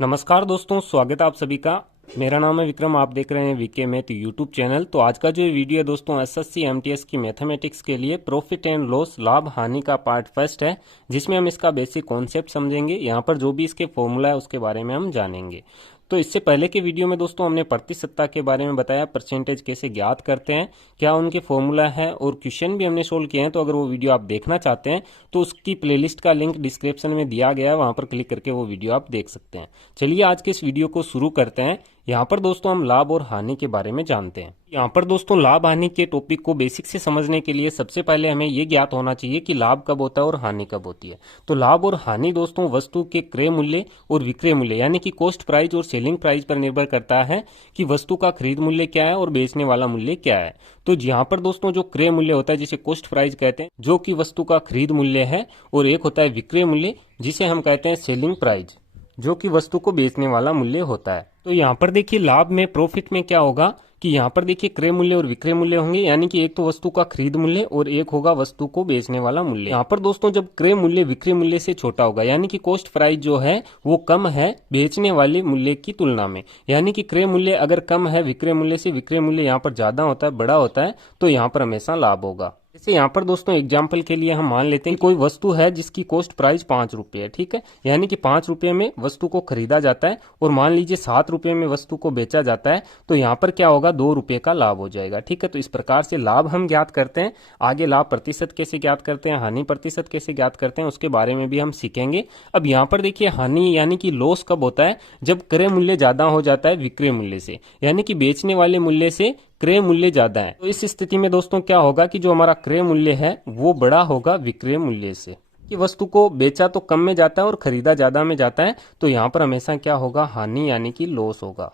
नमस्कार दोस्तों, स्वागत है आप सभी का। मेरा नाम है विक्रम, आप देख रहे हैं वीके मैथ यूट्यूब चैनल। तो आज का जो वीडियो है दोस्तों, एसएससी एमटीएस की मैथमेटिक्स के लिए प्रॉफिट एंड लॉस, लाभ हानि का पार्ट फर्स्ट है, जिसमें हम इसका बेसिक कॉन्सेप्ट समझेंगे। यहाँ पर जो भी इसके फॉर्मूला है उसके बारे में हम जानेंगे। तो इससे पहले के वीडियो में दोस्तों हमने प्रतिशतता के बारे में बताया, परसेंटेज कैसे ज्ञात करते हैं, क्या उनके फॉर्मूला है, और क्वेश्चन भी हमने सोल्व किए हैं। तो अगर वो वीडियो आप देखना चाहते हैं तो उसकी प्लेलिस्ट का लिंक डिस्क्रिप्शन में दिया गया है, वहां पर क्लिक करके वो वीडियो आप देख सकते हैं। चलिए आज के इस वीडियो को शुरू करते हैं। यहाँ पर दोस्तों हम लाभ और हानि के बारे में जानते हैं। यहाँ पर दोस्तों लाभ हानि के टॉपिक को बेसिक से समझने के लिए सबसे पहले हमें ये ज्ञात होना चाहिए कि लाभ कब होता है और हानि कब होती है। तो लाभ और हानि दोस्तों वस्तु के क्रय मूल्य और विक्रय मूल्य यानी कि कॉस्ट प्राइस और सेलिंग प्राइस पर निर्भर करता है कि वस्तु का खरीद मूल्य क्या है और बेचने वाला मूल्य क्या है। तो यहाँ पर दोस्तों जो क्रय मूल्य होता है जिसे कॉस्ट प्राइस कहते हैं, जो कि वस्तु का खरीद मूल्य है, और एक होता है विक्रय मूल्य जिसे हम कहते हैं सेलिंग प्राइस, जो कि वस्तु को बेचने वाला मूल्य होता है। तो यहाँ पर देखिए लाभ में, प्रॉफिट में क्या होगा कि यहाँ पर देखिए क्रय मूल्य और विक्रय मूल्य होंगे, यानी कि एक तो वस्तु का खरीद मूल्य और एक होगा वस्तु को बेचने वाला मूल्य। यहाँ पर दोस्तों जब क्रय मूल्य विक्रय मूल्य से छोटा होगा, यानी कि कॉस्ट प्राइस जो है वो कम है बेचने वाले मूल्य की तुलना में, यानी कि क्रय मूल्य अगर कम है विक्रय मूल्य से, विक्रय मूल्य यहाँ पर ज्यादा होता है, बड़ा होता है, तो यहाँ पर हमेशा लाभ होगा। जैसे यहाँ पर दोस्तों एग्जाम्पल के लिए हम मान लेते हैं कि कोई वस्तु है जिसकी कॉस्ट प्राइस 5 रुपये है, ठीक है, यानी कि 5 रुपये में वस्तु को खरीदा जाता है और मान लीजिए 7 रुपये में वस्तु को बेचा जाता है, तो यहाँ पर क्या होगा, 2 रुपये का लाभ हो जाएगा। ठीक है, तो इस प्रकार से लाभ हम ज्ञात करते हैं। आगे लाभ प्रतिशत कैसे ज्ञात करते हैं, हानि प्रतिशत कैसे ज्ञात करते हैं, उसके बारे में भी हम सीखेंगे। अब यहाँ पर देखिए हानि यानी कि लॉस कब होता है, जब क्रय मूल्य ज्यादा हो जाता है विक्रय मूल्य से, यानी कि बेचने वाले मूल्य से क्रय मूल्य ज्यादा है। तो इस स्थिति में दोस्तों क्या होगा कि जो हमारा क्रय मूल्य है वो बड़ा होगा विक्रय मूल्य से, कि वस्तु को बेचा तो कम में जाता है और खरीदा ज्यादा में जाता है, तो यहाँ पर हमेशा क्या होगा, हानि यानी कि लॉस होगा।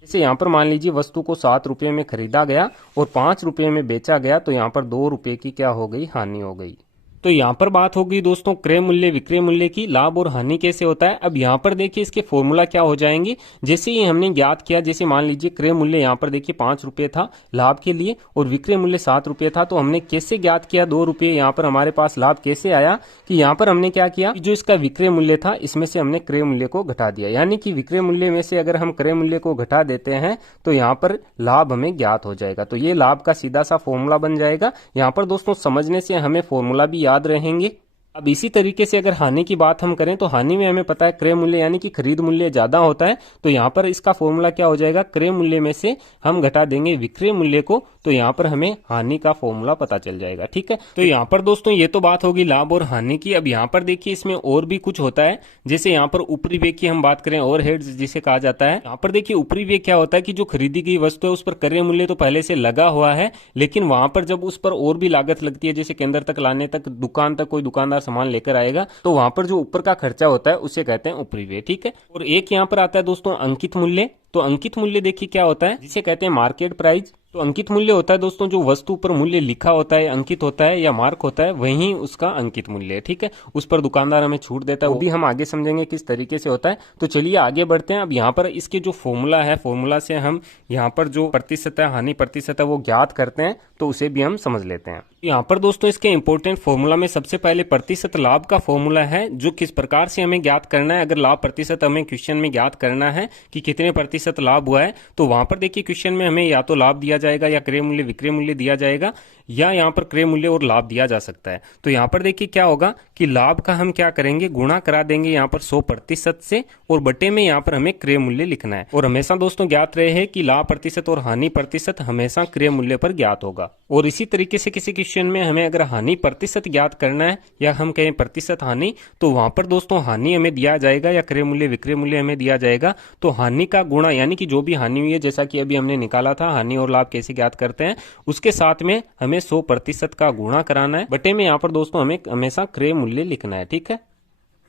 जैसे यहाँ पर मान लीजिए वस्तु को 7 रुपये में खरीदा गया और 5 रुपये में बेचा गया, तो यहाँ पर 2 रुपये की क्या हो गई, हानि हो गई। तो यहाँ पर बात होगी दोस्तों क्रय मूल्य विक्रय मूल्य की, लाभ और हानि कैसे होता है। अब यहाँ पर देखिए इसके फॉर्मूला क्या हो जाएंगे, जैसे ही हमने ज्ञात किया, जैसे मान लीजिए क्रय मूल्य यहाँ पर देखिए 5 रुपये था लाभ के लिए और विक्रय मूल्य 7 रुपये था, तो हमने कैसे ज्ञात किया 2 रुपये यहाँ पर हमारे पास लाभ कैसे आया, कि यहाँ पर हमने क्या किया कि जो इसका विक्रय मूल्य था इसमें से हमने क्रय मूल्य को घटा दिया, यानी कि विक्रय मूल्य में से अगर हम क्रय मूल्य को घटा देते हैं तो यहाँ पर लाभ हमें ज्ञात हो जाएगा। तो ये लाभ का सीधा सा फॉर्मूला बन जाएगा। यहाँ पर दोस्तों समझने से हमें फॉर्मूला भी याद रहेंगे। अब इसी तरीके से अगर हानि की बात हम करें तो हानि में हमें पता है क्रय मूल्य यानी कि खरीद मूल्य ज्यादा होता है, तो यहाँ पर इसका फॉर्मूला क्या हो जाएगा, क्रय मूल्य में से हम घटा देंगे विक्रय मूल्य को, तो यहाँ पर हमें हानि का फॉर्मूला पता चल जाएगा। ठीक है, तो यहाँ पर दोस्तों ये तो बात होगी लाभ और हानि की। अब यहाँ पर देखिए इसमें और भी कुछ होता है, जैसे यहाँ पर ऊपरी व्यय की हम बात करें, ओवरहेड्स जिसे कहा जाता है। यहाँ पर देखिए ऊपरी व्यय क्या होता है कि जो खरीदी गई वस्तु है उस पर क्रय मूल्य तो पहले से लगा हुआ है, लेकिन वहां पर जब उस पर और भी लागत लगती है, जैसे केंद्र तक लाने तक, दुकान तक कोई दुकानदार सामान लेकर आएगा, तो वहां पर जो ऊपर का खर्चा होता है उसे कहते हैं ऊपरी व्यय। ठीक है, और एक यहाँ पर आता है दोस्तों अंकित मूल्य। तो अंकित मूल्य देखिए क्या होता है, जिसे कहते हैं मार्केट प्राइस। तो अंकित मूल्य होता है दोस्तों जो वस्तु पर मूल्य लिखा होता है, अंकित होता है या मार्क होता है, वही उसका अंकित मूल्य है। ठीक है, उस पर दुकानदार हमें छूट देता है, वो भी हम आगे समझेंगे किस तरीके से होता है। तो चलिए आगे बढ़ते हैं। अब यहाँ पर इसके जो फॉर्मूला है, फॉर्मूला से हम यहाँ पर जो प्रतिशत है, हानि प्रतिशत है, वो ज्ञात करते हैं, तो उसे भी हम समझ लेते हैं। यहाँ पर दोस्तों इसके इंपॉर्टेंट फॉर्मूला में सबसे पहले प्रतिशत लाभ का फॉर्मूला है, जो किस प्रकार से हमें ज्ञात करना है। अगर लाभ प्रतिशत हमें क्वेश्चन में ज्ञात करना है कि कितने प्रतिशत लाभ हुआ है, तो वहां पर देखिए क्वेश्चन में हमें या तो लाभ दिया जाएगा या क्रय मूल्य विक्रय मूल्य दिया जाएगा, या यहाँ पर क्रय मूल्य और लाभ दिया जा सकता है। तो यहाँ पर देखिए क्या होगा कि लाभ का हम क्या करेंगे, गुणा करा देंगे यहाँ पर 100% से, और बटे में यहाँ पर हमें क्रय मूल्य लिखना है। और हमेशा दोस्तों ज्ञात रहे कि लाभ प्रतिशत और हानि प्रतिशत हमेशा क्रय मूल्य पर ज्ञात होगा। और इसी तरीके से किसी क्वेश्चन में हमें अगर हानि प्रतिशत ज्ञात करना है, या हम कहें प्रतिशत हानि, तो वहां पर दोस्तों हानि हमें दिया जाएगा या क्रय मूल्य विक्रय मूल्य हमें दिया जाएगा। तो हानि का गुणा यानी कि जो भी हानि हुई है, जैसा कि अभी हमने निकाला था हानि और लाभ कैसे ज्ञात करते हैं, उसके साथ में हमें 100% का गुणा कराना है, बटे में यहाँ पर दोस्तों हमें हमेशा क्रय मूल्य लिखना है। ठीक है,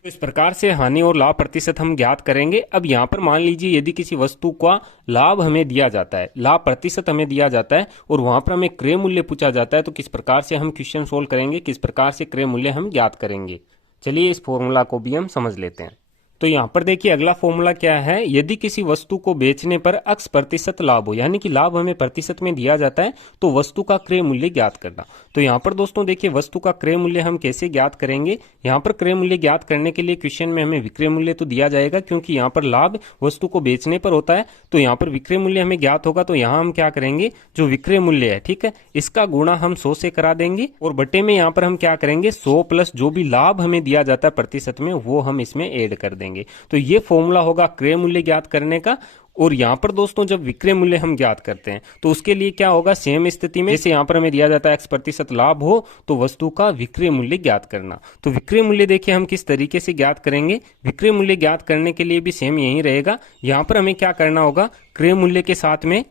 इस प्रकार से हानि और लाभ प्रतिशत हम ज्ञात करेंगे। अब यहाँ पर मान लीजिए यदि किसी वस्तु का लाभ हमें दिया जाता है, लाभ प्रतिशत हमें दिया जाता है, और वहां पर हमें क्रय मूल्य पूछा जाता है, तो किस प्रकार से हम क्वेश्चन सोल्व करेंगे, किस प्रकार से क्रय मूल्य हम ज्ञात करेंगे। चलिए इस फॉर्मूला को भी हम समझ लेते हैं। तो यहाँ पर देखिए अगला फॉर्मूला क्या है, यदि किसी वस्तु को बेचने पर x प्रतिशत लाभ हो, यानी कि लाभ हमें प्रतिशत में दिया जाता है, तो वस्तु का क्रय मूल्य ज्ञात करना। तो यहाँ पर दोस्तों देखिए वस्तु का क्रय मूल्य हम कैसे ज्ञात करेंगे। यहाँ पर क्रय मूल्य ज्ञात करने के लिए क्वेश्चन में हमें विक्रय मूल्य तो दिया जाएगा, क्योंकि यहाँ पर लाभ वस्तु को बेचने पर होता है, तो यहाँ पर विक्रय मूल्य हमें ज्ञात होगा। तो यहाँ हम क्या करेंगे, जो विक्रय मूल्य है, ठीक है, इसका गुणा हम 100 से करा देंगे और बटे में यहाँ पर हम क्या करेंगे, 100 प्लस जो भी लाभ हमें दिया जाता है प्रतिशत में वो हम इसमें ऐड कर देंगे। तो ये फॉर्मूला होगा क्रय मूल्य ज्ञात करने का। और यहाँ पर दोस्तों जब विक्रय मूल्य हम ज्ञात करते हैं तो उसके लिए क्या होगा, सेम स्थिति में जैसे यहाँ पर हमें दिया जाता है x प्रतिशत लाभ हो तो वस्तु का विक्रय मूल्य ज्ञात करना। तो विक्रय मूल्य देखिए हम किस तरीके से ज्ञात करेंगे, विक्रय मूल्य ज्ञात करने के लिए भी सेम यही रहेगा। यहाँ पर हमें क्या करना होगा, क्रय मूल्य के साथ में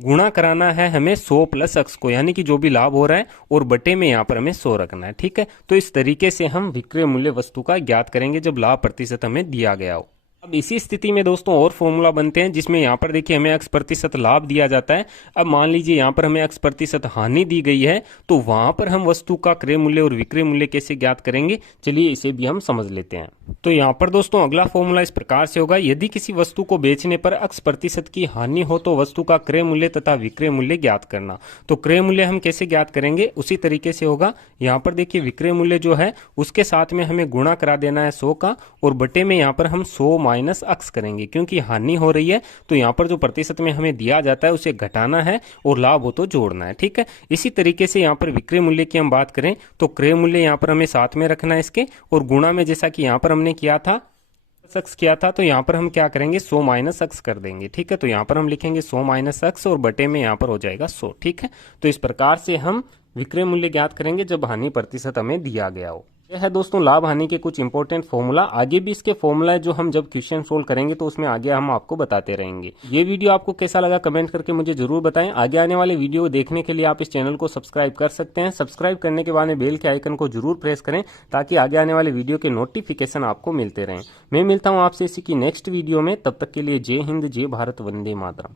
गुणा कराना है हमें 100 प्लस x को, यानी कि जो भी लाभ हो रहा है, और बटे में यहाँ पर हमें 100 रखना है, ठीक है। तो इस तरीके से हम विक्रय मूल्य वस्तु का ज्ञात करेंगे जब लाभ प्रतिशत हमें दिया गया हो। अब इसी स्थिति में दोस्तों और फॉर्मूला बनते हैं जिसमें यहाँ पर देखिए हमें x प्रतिशत लाभ दिया जाता है। अब मान लीजिए यहाँ पर हमें x प्रतिशत हानि दी गई है, तो वहां पर हम वस्तु का क्रय मूल्य और विक्रय मूल्य कैसे ज्ञात करेंगे, चलिए इसे भी हम समझ लेते हैं। तो यहाँ पर दोस्तों अगला फॉर्मूला इस प्रकार से होगा, यदि किसी वस्तु को बेचने पर x प्रतिशत की हानि हो तो वस्तु का क्रय मूल्य तथा विक्रय मूल्य ज्ञात करना। तो क्रय मूल्य हम कैसे ज्ञात करेंगे, उसी तरीके से होगा। यहाँ पर देखिए विक्रय मूल्य जो है उसके साथ में हमें गुणा करा देना है 100 का, और बटे में यहाँ पर हम 100 माइनस x करेंगे, क्योंकि हानि हो रही है तो यहाँ पर जो प्रतिशत में हमें दिया जाता है उसे घटाना है और लाभ हो तो जोड़ना है, ठीक है। इसी तरीके से यहाँ पर विक्रय मूल्य की हम बात करें तो क्रय मूल्य यहाँ पर हमें साथ में रखना है इसके, और गुणा में जैसा कि यहाँ पर हमने किया था x किया था, तो यहाँ पर हम क्या करेंगे 100 माइनस x कर देंगे, ठीक है। तो यहाँ पर हम लिखेंगे 100 माइनस x और बटे में यहाँ पर हो जाएगा 100, ठीक है। तो इस प्रकार से हम विक्रय मूल्य ज्ञात करेंगे जब हानि प्रतिशत हमें दिया गया हो। यह है दोस्तों लाभ हानि के कुछ इंपॉर्टेंट फॉर्मूला। आगे भी इसके फॉर्मूला है जो हम जब क्वेश्चन सोल्व करेंगे तो उसमें आगे हम आपको बताते रहेंगे। ये वीडियो आपको कैसा लगा कमेंट करके मुझे जरूर बताएं। आगे आने वाले वीडियो देखने के लिए आप इस चैनल को सब्सक्राइब कर सकते हैं। सब्सक्राइब करने के बाद में बेल के आइकन को जरूर प्रेस करें ताकि आगे आने वाले वीडियो के नोटिफिकेशन आपको मिलते रहें। मैं मिलता हूँ आपसे इसी की नेक्स्ट वीडियो में, तब तक के लिए जय हिंद, जय भारत, वंदे मातरम।